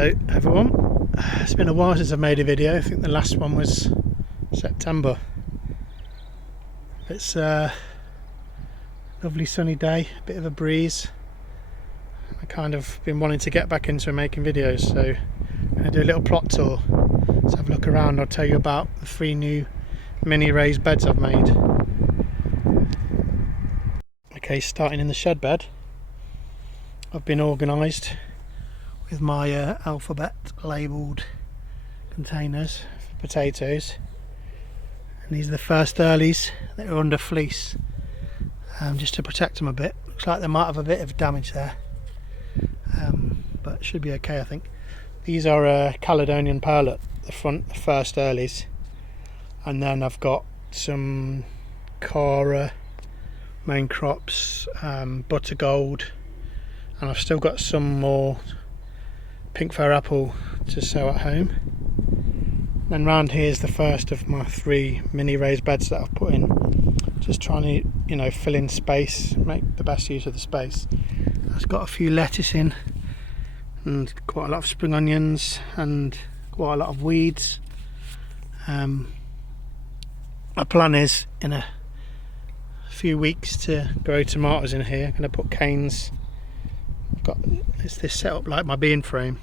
Hello everyone, it's been a while since I've made a video. I think the last one was September. It's a lovely sunny day, a bit of a breeze. I kind of been wanting to get back into making videos, so I'm going to do a little plot tour. Let's have a look around. I'll tell you about the 3 new mini raised beds I've made. Okay, starting in the shed bed, I've been organised with my alphabet labelled containers for potatoes, and these are the first earlies that are under fleece, just to protect them a bit. Looks like they might have a bit of damage there, but it should be okay, I think. These are Caledonian pearl at the front, the first earlies, and then I've got some Cara main crops, butter gold, and I've still got some more pink fir apple to sow at home. Then round here is the first of my 3 mini raised beds that I've put in, just trying to, you know, fill in space, make the best use of the space. I've got a few lettuce in and quite a lot of spring onions and quite a lot of weeds. My plan is in a few weeks to grow tomatoes in here. I'm going to put canes. I've got this set up like my bean frame,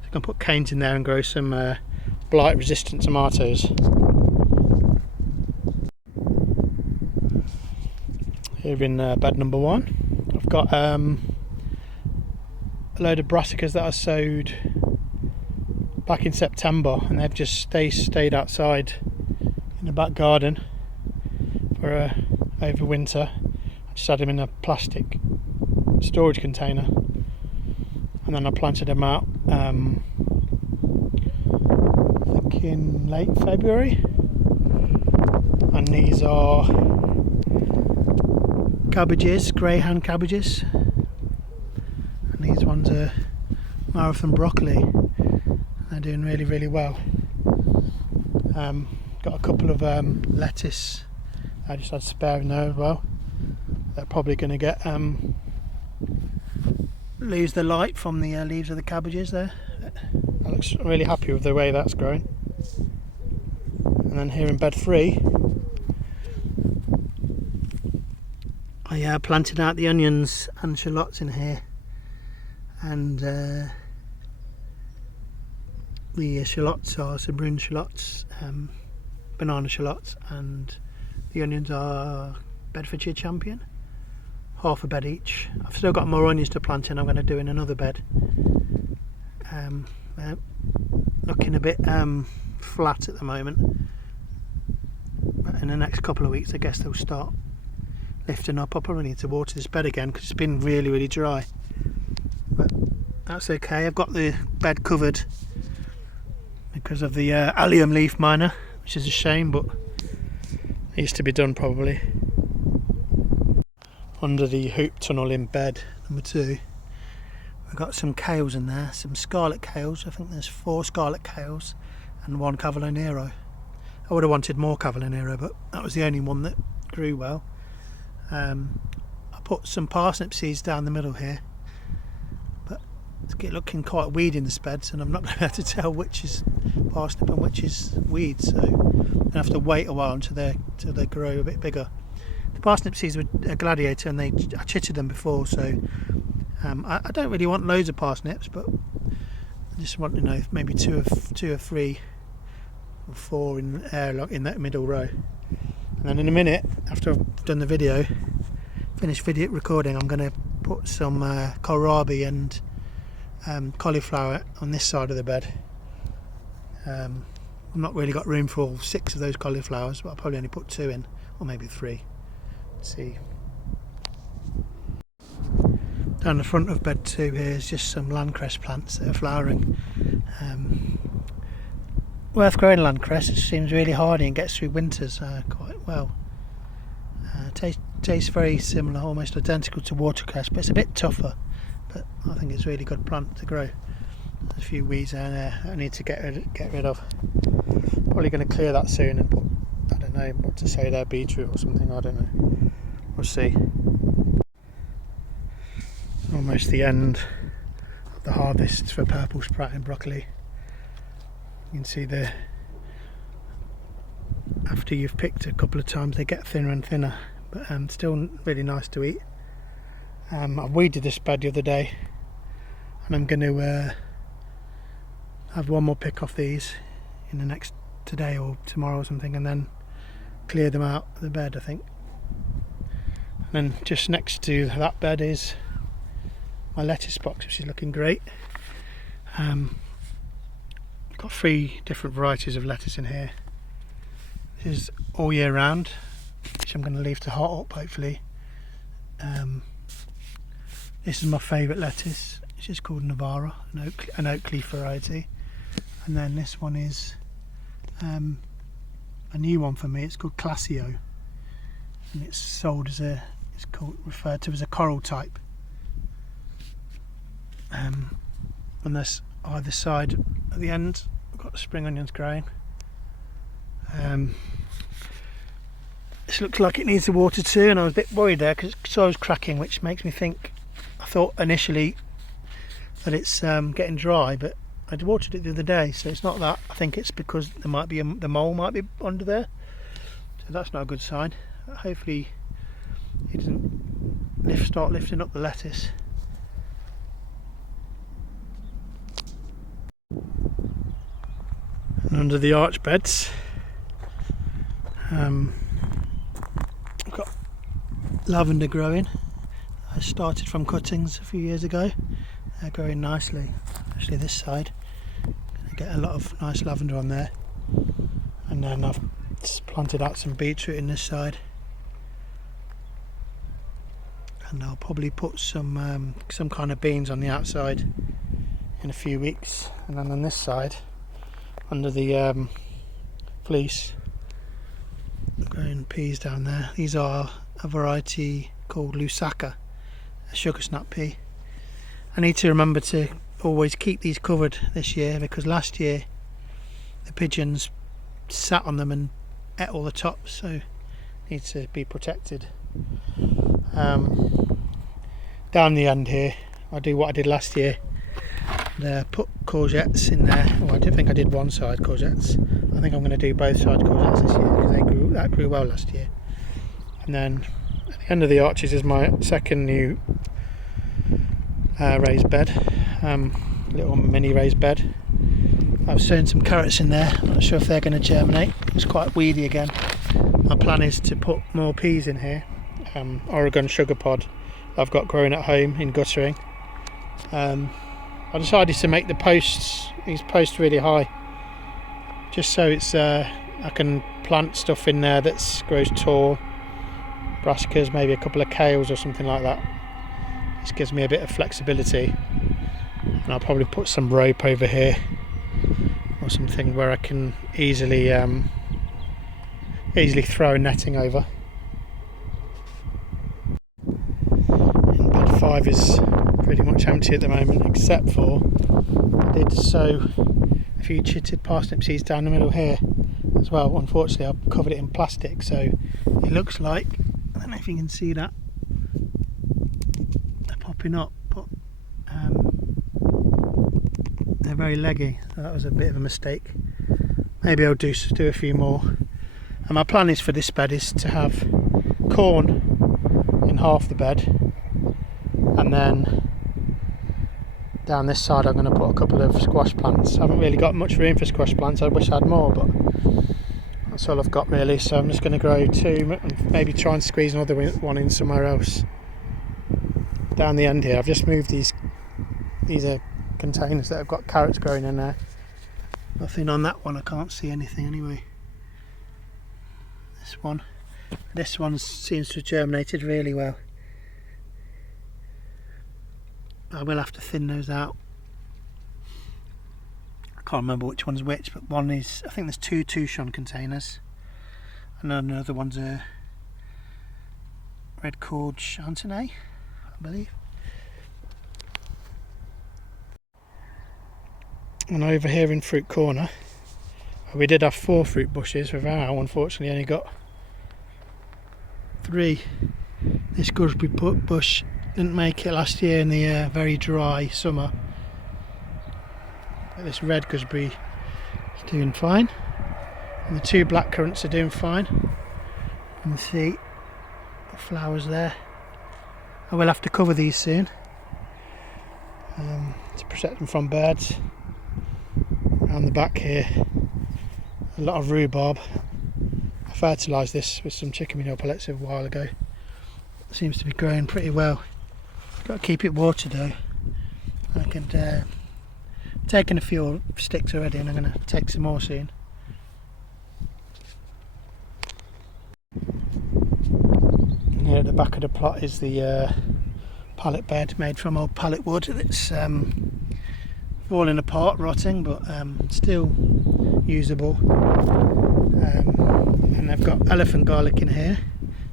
so I can put canes in there and grow some blight resistant tomatoes. Here in bed number 1, I've got a load of brassicas that I sowed back in September, and they've just stayed outside in the back garden for over winter. I just had them in a plastic storage container, and then I planted them out I think in late February, and these are cabbages, greyhound cabbages, and these ones are marathon broccoli. They're doing really well. Got a couple of lettuce I just had spare in there as well. They're probably going to get lose the light from the leaves of the cabbages there. I look really happy with the way that's growing. And then here in bed 3, I planted out the onions and shallots in here, and the shallots are some brune shallots, banana shallots, and the onions are Bedfordshire Champion, half a bed each. I've still got more onions to plant in. I'm going to do in another bed. Looking a bit flat at the moment, but in the next couple of weeks I guess they'll start lifting up. I'll probably need to water this bed again because it's been really dry, but that's okay. I've got the bed covered because of the allium leaf miner, which is a shame, but it used to be done probably. Under the hoop tunnel in bed number 2, we've got some kales in there, some scarlet kales. I think there's 4 scarlet kales and 1 Cavolo Nero. I would have wanted more Cavolo Nero, but that was the only one that grew well. I put some parsnip seeds down the middle here, but it's looking quite weedy in this bed, and I'm not going to be able to tell which is parsnip and which is weed, so I'm going to have to wait a while until they grow a bit bigger. The parsnip seeds were a gladiator, and I chitted them before, so I don't really want loads of parsnips, but I just want, you know, maybe two or 3 or 4 in that middle row. And then in a minute, after I've done the video, finished video recording, I'm going to put some kohlrabi and cauliflower on this side of the bed. I've not really got room for all 6 of those cauliflowers, but I'll probably only put 2 in, or maybe 3. Let's see. Down the front of bed 2 here is just some landcress plants that are flowering. Worth growing landcress. It seems really hardy and gets through winters quite well. Tastes very similar, almost identical to watercress, but it's a bit tougher. But I think it's a really good plant to grow. There's a few weeds down there I need to get rid of. Probably going to clear that soon and put, I don't know what to say there, beetroot or something, I don't know. We'll see. Almost the end the harvests for purple sprouting broccoli. You can see after you've picked a couple of times they get thinner and thinner, but still really nice to eat. I weeded this bed the other day, and I'm going to have one more pick off these in the next today or tomorrow or something, and then clear them out of the bed, I think. And then just next to that bed is my lettuce box, which is looking great. Got 3 different varieties of lettuce in here. This is all year round, which I'm going to leave to hot up hopefully. This is my favourite lettuce, which is called Navara, an oak leaf variety. And then this one is a new one for me. It's called Classio, and it's sold as referred to as a coral type. And this either side at the end, I've got spring onions growing. This looks like it needs the water too, and I was a bit worried there because soil's cracking, which makes me think. I thought initially that it's getting dry, but I'd watered it the other day, so it's not that. I think it's because there might be the mole might be under there, so that's not a good sign. Hopefully it doesn't start lifting up the lettuce. And under the arch beds, I've got lavender growing. I started from cuttings a few years ago. They're growing nicely, especially this side. I get a lot of nice lavender on there. And then I've planted out some beetroot in this side. And I'll probably put some kind of beans on the outside in a few weeks. And then on this side, under the fleece, I'm growing peas down there. These are a variety called Lusaka, a sugar snap pea. I need to remember to always keep these covered this year, because last year the pigeons sat on them and ate all the tops, so need to be protected. Down the end here, I do what I did last year. Put courgettes in there. Well, I think I did one side courgettes. I think I'm going to do both sides courgettes this year, because that grew well last year. And then at the end of the arches is my second new raised bed, little mini raised bed. I've sown some carrots in there. I'm not sure if they're going to germinate. It's quite weedy again. My plan is to put more peas in here. Oregon sugar pod I've got growing at home in guttering. I decided to make these posts really high, just so it's I can plant stuff in there that grows tall. Brassicas, maybe a couple of kales or something like that. This gives me a bit of flexibility, and I'll probably put some rope over here or something where I can easily throw netting over. And bed 5 is pretty much empty at the moment, except for I did sow a few chitted parsnip seeds down the middle here as well. Unfortunately I've covered it in plastic, so it looks like, I don't know if you can see that, they're popping up, but they're very leggy, so that was a bit of a mistake. Maybe I'll do a few more. And my plan is for this bed is to have corn in half the bed, and then down this side I'm going to put a couple of squash plants. I haven't really got much room for squash plants. I wish I had more, but that's all I've got really. So I'm just going to grow 2 and maybe try and squeeze another one in somewhere else. Down the end here I've just moved these are containers that have got carrots growing in there. Nothing on that one, I can't see anything anyway. This one seems to have germinated really well. I will have to thin those out. I can't remember which one's which, but one is, I think there's 2 Touchon containers, and then another one's a red cord Chantenay, I believe. And over here in Fruit Corner, we did have 4 fruit bushes. We've now unfortunately only got 3. This gooseberry bush didn't make it last year in the very dry summer, This red gooseberry is doing fine, and the two black currants are doing fine. You can see the flowers there. I will have to cover these soon to protect them from birds. Around the back here, a lot of rhubarb. I fertilised this with some chicken manure pellets a while ago. It seems to be growing pretty well. Got to keep it watered though. I can taken a few sticks already, and I'm going to take some more soon. And here at the back of the plot is the pallet bed made from old pallet wood. It's falling apart, rotting, but still usable. And I've got elephant garlic in here,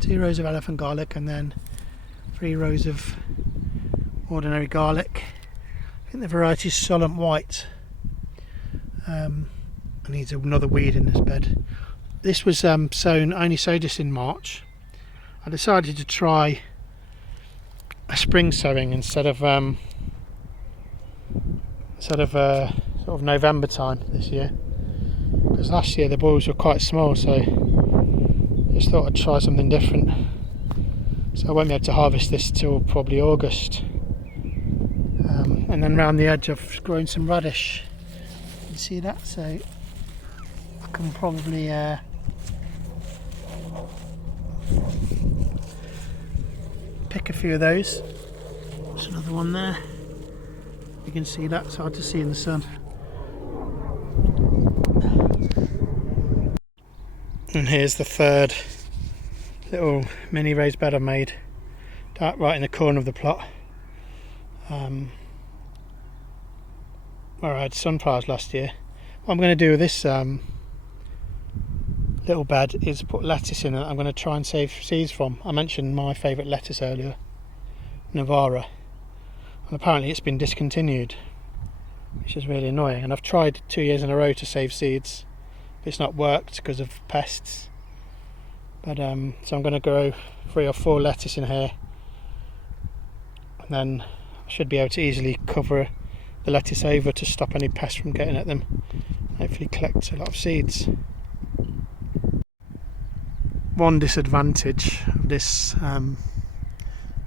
2 rows of elephant garlic, and then 3 rows of ordinary garlic. I think the variety is Allotment white. I need another weed in this bed. This was sown, I only sowed this in March. I decided to try a spring sowing instead of sort of November time this year, because last year the bulbs were quite small, so I just thought I'd try something different. So I won't be able to harvest this till probably August. And then round the edge I've grown some radish. You can see that, so I can probably pick a few of those. There's another one there. You can see that, it's hard to see in the sun. And here's the third little mini raised bed I made, right in the corner of the plot. Where I had sunflowers last year. What I'm going to do with this little bed is put lettuce in it. I'm going to try and save seeds from. I mentioned my favourite lettuce earlier, Navara, and apparently it's been discontinued, which is really annoying. And I've tried 2 years in a row to save seeds, but it's not worked because of pests. But so I'm going to grow 3 or 4 lettuce in here, and then I should be able to easily cover the lettuce over to stop any pests from getting at them. Hopefully collect a lot of seeds. One disadvantage of this kind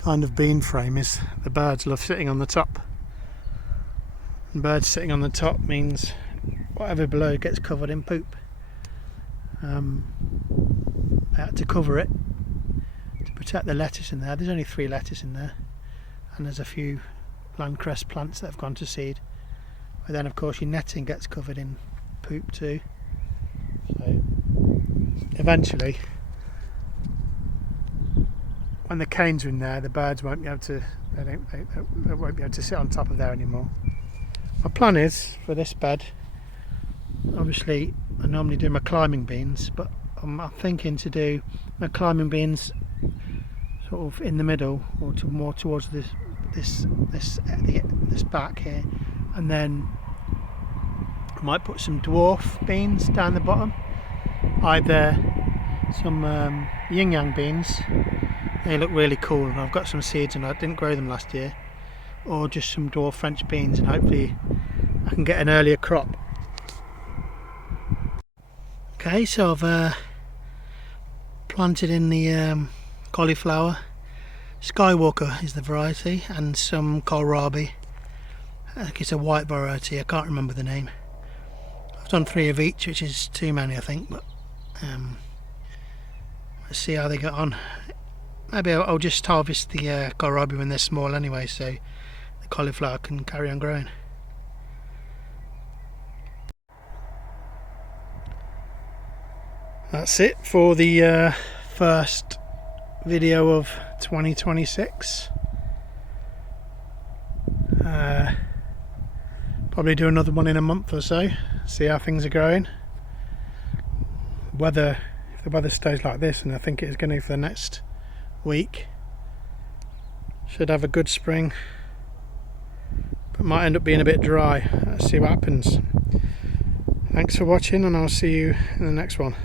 of bean frame is the birds love sitting on the top. And birds sitting on the top means whatever below gets covered in poop. I had to cover it to protect the lettuce in there. There's only 3 lettuce in there, and there's a few landcress plants that have gone to seed. But then of course your netting gets covered in poop too. So eventually, when the canes are in there, the birds won't be able to. They won't be able to sit on top of there anymore. My plan is for this bed. Obviously, I normally do my climbing beans, but I'm thinking to do my climbing beans sort of in the middle, or more towards this back here, and then I might put some dwarf beans down the bottom, either some yin yang beans. They look really cool, and I've got some seeds and I didn't grow them last year, or just some dwarf French beans, and hopefully I can get an earlier crop. Okay, so I've planted in the cauliflower. Skywalker is the variety, and some kohlrabi. I think it's a white variety, I can't remember the name. I've done 3 of each, which is too many I think, but let's see how they get on. Maybe I'll just harvest the kohlrabi when they're small anyway, so the cauliflower can carry on growing. That's it for the first video of 2026. Probably do another one in a month or so, see how things are going. If the weather stays like this, and I think it is going to for the next week, should have a good spring, but might end up being a bit dry. Let's see what happens. Thanks for watching, and I'll see you in the next one.